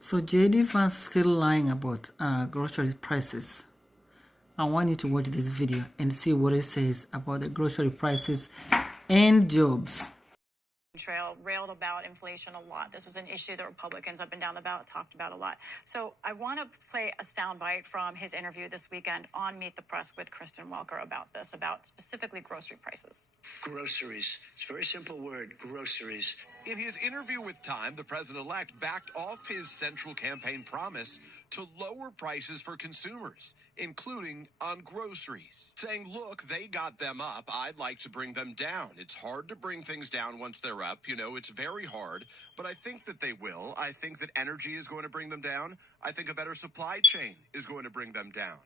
So JD Vance still lying about grocery prices. I want you to watch this video and see what it says about the grocery prices and jobs. Trail railed about inflation a lot. This was an issue that Republicans up and down the ballot talked about a lot. So I want to play a soundbite from his interview this weekend on Meet the Press with Kristen Welker about this, about specifically grocery prices. Groceries. It's a very simple word, groceries. In his interview with Time, the president-elect backed off his central campaign promise to lower prices for consumers, including on groceries, saying, look, they got them up. I'd like to bring them down. It's hard to bring things down once they're up. You know, it's very hard, but I think that they will. I think that energy is going to bring them down. I think a better supply chain is going to bring them down.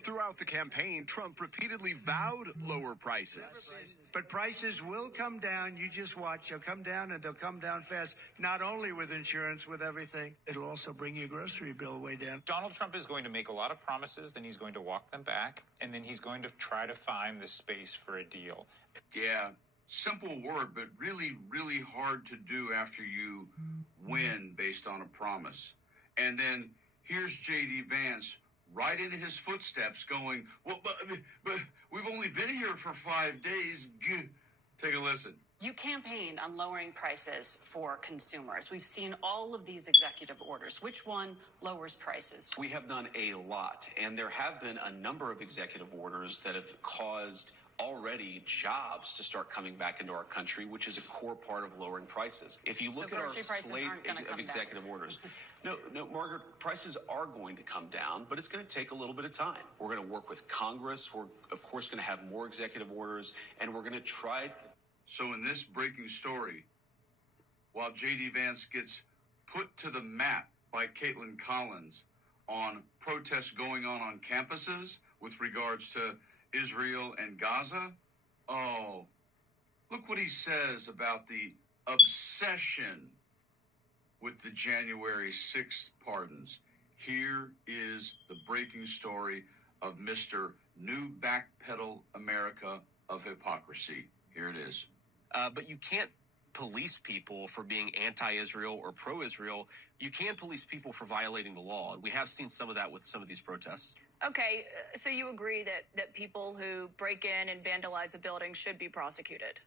Throughout the campaign, Trump repeatedly vowed lower prices. But prices will come down. You just watch. They'll come down, and they'll come down fast, not only with insurance, with everything. It'll also bring your grocery bill way down. Donald Trump is going to make a lot of promises, then he's going to walk them back, and then he's going to try to find the space for a deal. Yeah, simple word, but really, really hard to do after you win based on a promise. And then here's J.D. Vance right into his footsteps going, well, but we've only been here for 5 days. Take a listen. You campaigned on lowering prices for consumers. We've seen all of these executive orders. Which one lowers prices? We have done a lot, and there have been a number of executive orders that have caused already jobs to start coming back into our country, which is a core part of lowering prices. If you look at our slate of executive orders, no, Margaret, prices are going to come down, but it's going to take a little bit of time. We're going to work with Congress. We're, of course, going to have more executive orders, and we're going to try. So in this breaking story, while J.D. Vance gets put to the map by Caitlin Collins on protests going on campuses with regards to Israel and Gaza, oh, look what he says about the obsession with the January 6th pardons. Here is the breaking story of Mr. New Backpedal America of hypocrisy. Here it is. But you can't police people for being anti-Israel or pro-Israel. You can police people for violating the law. And we have seen some of that with some of these protests. Okay, so you agree that people who break in and vandalize a building should be prosecuted?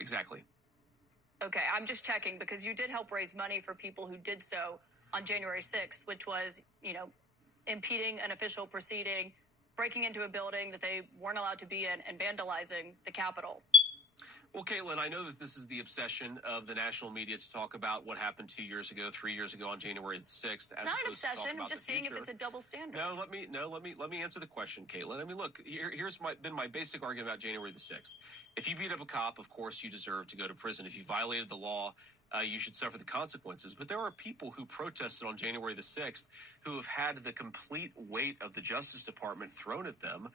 Exactly. Okay, I'm just checking because you did help raise money for people who did so on January 6th, which was, you know, impeding an official proceeding, breaking into a building that they weren't allowed to be in, and vandalizing the Capitol. Well, Caitlin, I know that this is the obsession of the national media to talk about what happened 2 years ago, 3 years ago on January the 6th. It's not an obsession. I'm just seeing if it's a double standard. No, let me answer the question, Caitlin. I mean, look, here's been my basic argument about January the 6th. If you beat up a cop, of course, you deserve to go to prison. If you violated the law, you should suffer the consequences. But there are people who protested on January the 6th who have had the complete weight of the Justice Department thrown at them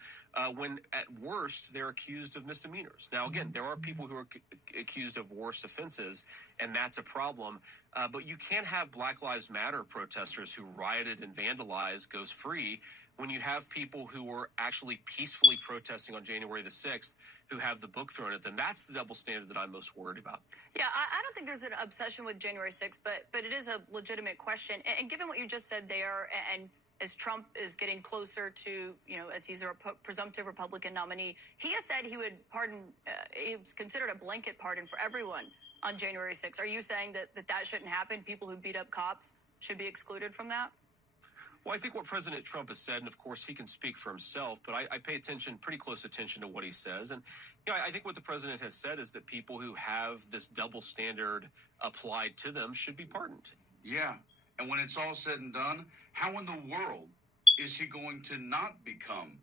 when, at worst, they're accused of misdemeanors. Now, again, there are people who are accused of worse offenses, and that's a problem. But you can't have Black Lives Matter protesters who rioted and vandalized go free when you have people who were actually peacefully protesting on January the 6th who have the book thrown at them. That's the double standard that I'm most worried about. Yeah, I don't think there's an obsession with January 6th, but it is a legitimate question. And given what you just said there, and as Trump is getting closer to, you know, as he's a presumptive Republican nominee, he has said he would pardon, he's considered a blanket pardon for everyone on January 6th. Are you saying that shouldn't happen? People who beat up cops should be excluded from that? Well, I think what President Trump has said, and of course he can speak for himself, but I pay pretty close attention to what he says. And you know, I think what the president has said is that people who have this double standard applied to them should be pardoned. Yeah, and when it's all said and done, how in the world is he going to not become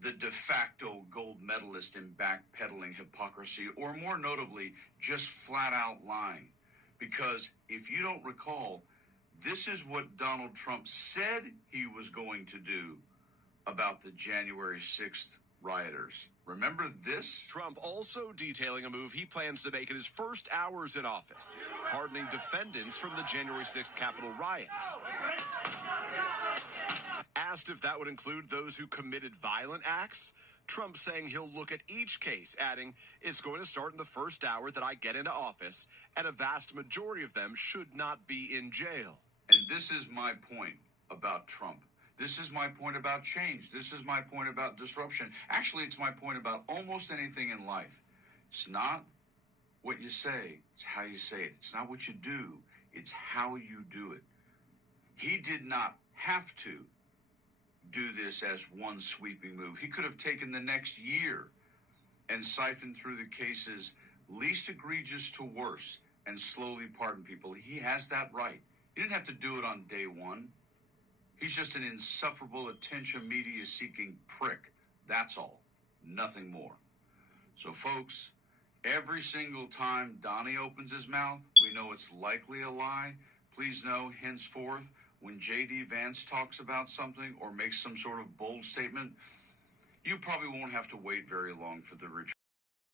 the de facto gold medalist in backpedaling hypocrisy, or more notably, just flat out lying? Because if you don't recall, this is what Donald Trump said he was going to do about the January 6th rioters. Remember this? Trump also detailing a move he plans to make in his first hours in office, pardoning defendants from the January 6th Capitol riots. Asked if that would include those who committed violent acts, Trump saying he'll look at each case, adding, it's going to start in the first hour that I get into office, and a vast majority of them should not be in jail. And this is my point about Trump. This is my point about change. This is my point about disruption. Actually, it's my point about almost anything in life. It's not what you say, it's how you say it. It's not what you do, it's how you do it. He did not have to do this as one sweeping move. He could have taken the next year and siphoned through the cases least egregious to worse and slowly pardon people. He has that right. He didn't have to do it on day one. He's just an insufferable attention media seeking prick. That's all. Nothing more. So folks, every single time Donnie opens his mouth, we know it's likely a lie. Please know, henceforth, when J.D. Vance talks about something or makes some sort of bold statement, you probably won't have to wait very long for the return.